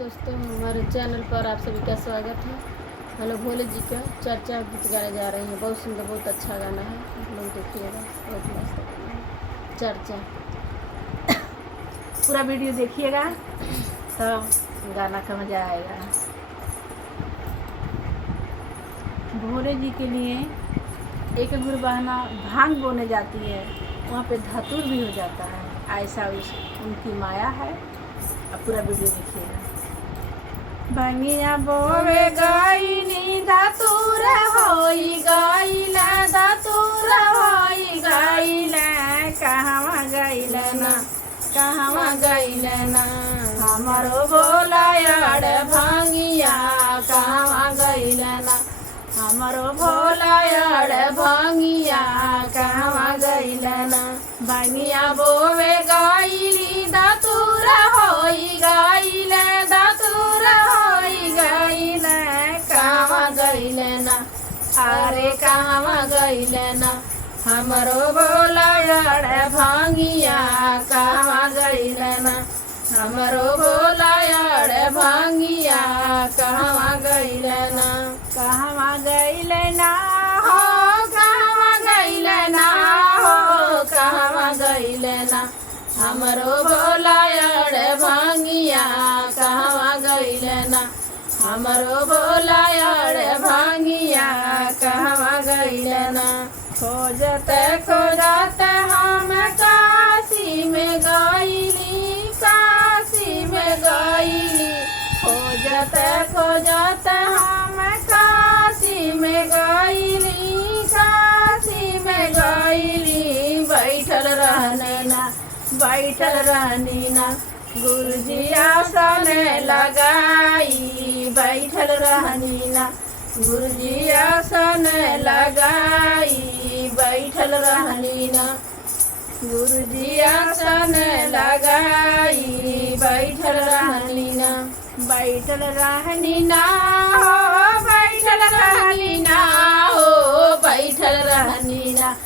दोस्तों, हमारे चैनल पर आप सभी का स्वागत है। हम लोग भोले जी का चर्चा गीत गाने जा रहे हैं। बहुत सुंदर, बहुत अच्छा गाना है, आप लोग देखिएगा। बहुत मस्त गाना है चर्चा। पूरा वीडियो देखिएगा तब गाना का मजा आएगा। भोले जी के लिए एक गुरु बहना भांग बोने जाती है, वहाँ पे धतूर भी हो जाता है। ऐसा उनकी माया है। अब पूरा वीडियो देखिएगा। भंगिया बोवे गईनी धतूर होई गईला, धतूर होई गईला, कहवा गईला ना, कहवा गईला ना, हमारो भोला यार भंगिया कहवा गईला ना, हमारो भोला यार भंगिया कहवा गईला ना। भंगिया बोवे गईली धतूर होई गईला, धतूर होई गईला, कहवा गईला ना, अरे कहवा गईला ना, हमारो भोला यार भंगिया कहवा गईला ना, हमारो भोला यार भंगिया कहवा गईला ना, कहवा गईला ना हो, कहवा गईला ना हो, कहवा गईला ना, हमारो भोला यार भंगिया कहवा गईला ना, हमारो भोला यार भंगिया कहवा गईला ना। खोजत खोजत हम काशी में गईली, काशी में गईली, खोजत खोजत हम काशी में गईली, काशी में गईली, बैठल रहने ना, बैठल रहनी ना, गुरुजी आसन लगाई, बैठल रहनी ना, गुरुजी आसन लगाई, बैठल रहनी ना, गुरुजी आसन लगाई, बैठल रहनी ना, बैठल रहनी ना हो, बैठल रहनी ना हो, बैठल रहनी ना,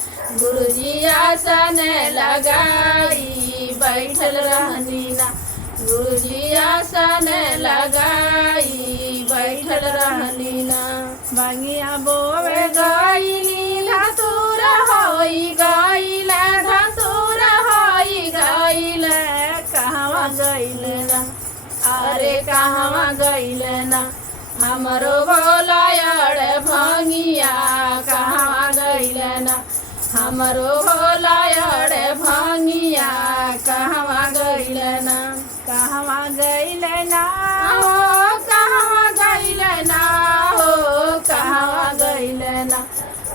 गुरुजी आसन लगाई, बैठल रहनी ना, गुरुजी आसन लगाई, बैठल रहनी ना। भंगिया बोवे गईली धतूर होई गईला, धतूर होई गईला, कहवा गईले ना, अरे कहवा गईले ना, हमरो भोला यार भंगिया कहवा गईले ना, हमरो भोला यार भंगिया कहवा गईले ना, कहवा गईले ना हो, कहवा गईले ना हो, कहवा गईले ना,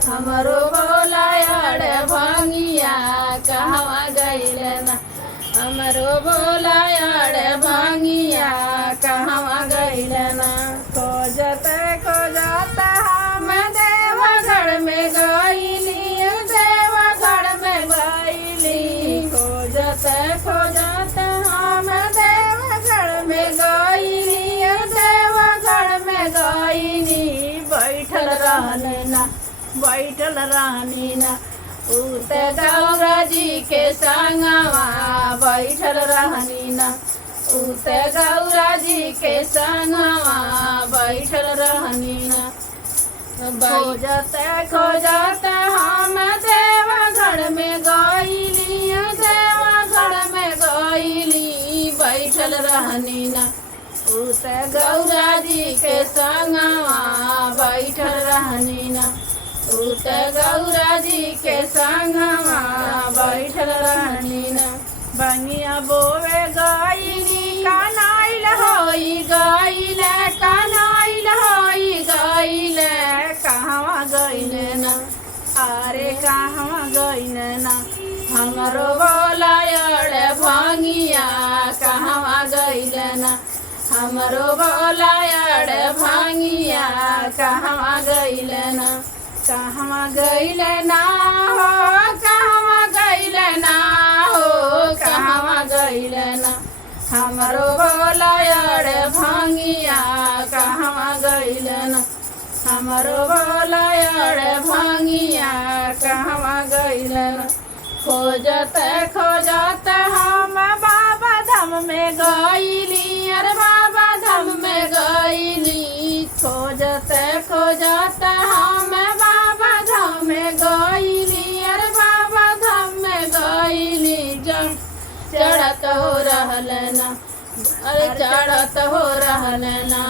हमरो भोला यार भंगिया कहवा गईले ना, हमरो भोला यार भंगिया कहवा गईले ना। खोजत खोजत हम देवघर में गईली, देवघर में गईली, खोजत खोजत हम देवघर में गईली, देवघर में गईली, बैठल रहनी ना, बैठल रहनी ना, उते गौरा जी के संगवा बैठल रहनी ना, उते गौरा जी के संगवा बैठल रहनी ना। खोजत खोजत हम देवघर में गईली, देवघर में गईली, बैठल रहनी ना, उते गौरा जी के संगवा बैठल रहनी ना, उते गौरा जी के संगवा बैठल रहनी ना। भंगिया बोवे गईली कनाइल होई गईले, कनाइल होई गईले, कहवा गईले ना, अरे कहवा गईले ना, हमरो भोला यार भंगिया कहवा गईले ना, हमरो भोला यार भंगिया कहवा गईले ना, कहवा गईले ना हो, कहवा गईले ना हो, कहवा गईले ना, हमरो भोला यार भंगिया कहवा गईले ना, हमरो भोला यार भंगिया कहवा गईले ना। खोजत खोजत हम बाबा धाम में गईली, अरे बाबा अरे चढ़त हो रहल ना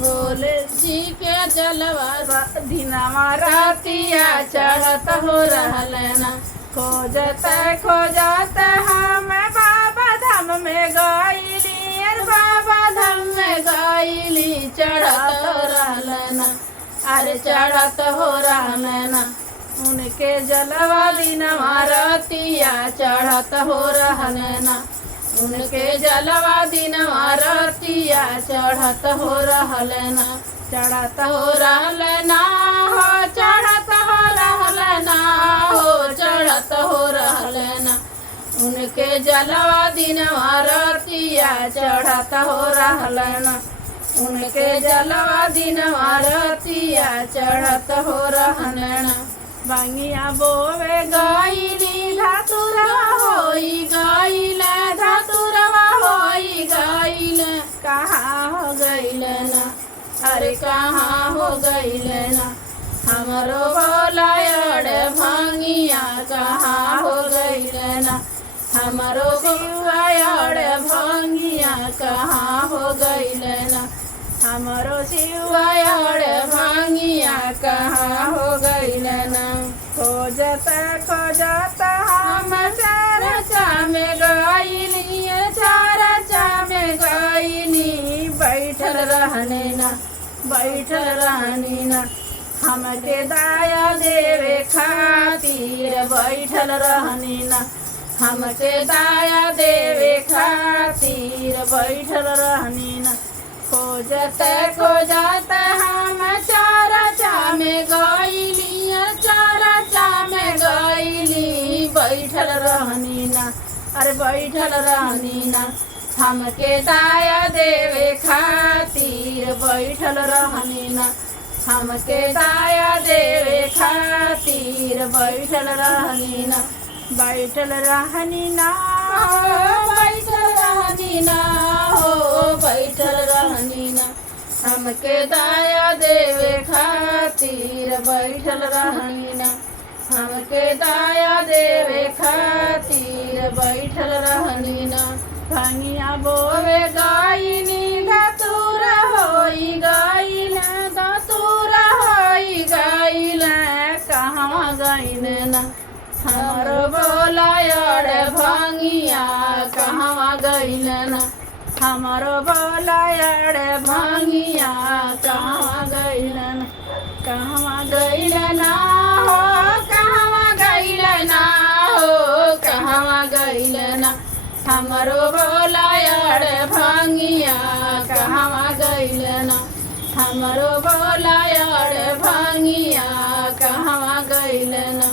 भोले जी के जलवा दिनवा रातिया चढ़त हो रहल ना खोजत हम बाबा धाम में गईली बाबा धाम में गईली चढ़त हो रहल ना अरे चढ़त हो रहल ना उनके जलवा जलवा दिनवा रतिया चढ़त हो रहल ना उनके जलवा दिनवा रतिया चढ़त हो रहल ना चढ़त हो रहल ना हो चढ़त हो रहल ना हो चढ़त हो रहल ना उनके जलवा दिनवा रतिया चढ़त हो रहल ना उनके जलवा दिनवा रतिया चढ़त हो रहल ना बंगिया बोवे गईली धतुरवा होई गईल धतुरवा होई गईल कहाँ हो गईल ना अरे कहाँ हो गईल ना हमरो बोलायड़ भांगिया कहाँ हो गईल ना हमरो शिवायड़ भांगिया कहाँ हो गईल ना हमरो शिवायड़ भांगिया कहाँ हो गईल ना खोजत हम चरचा में गईली चरचा में गईली बैठल रहने ना बैठल रहनी ना हमके दाया देवे खातिर बैठल रहनी ना हमके दाया देवे खातिर बैठल रहनी ना खोजत हम चरचा में गईली चरचा में गईली बैठल रहनी ना अरे बैठल रहनी ना हमके दाया देवे खातिर बैठल रहनी ना हमके दाया देवे खातिर बैठल रहनी ना बैठल रहनी ना हो बैठल रहनी ना हो बैठल रहनी ना हमके दाया देवे खातिर बैठल रहनी ना हमके दाया देवे खातिर बैठल रहनी ना भंगिया बोवे गईनी धतूर होई गईल धतूर होई गईल कहाँ गईल ना हमरो बोलायड़ भांगिया कहवा गईल ना हमरो बोलायड़ भांगिया कहवा गईल ना कहवा गईल ना हो कहवा गईल ना हो कहवा गईल ना हमरो बोलायड़ भांगिया कहवा गईल ना हमरो बोलायड़ भांगिया कहवा गईल ना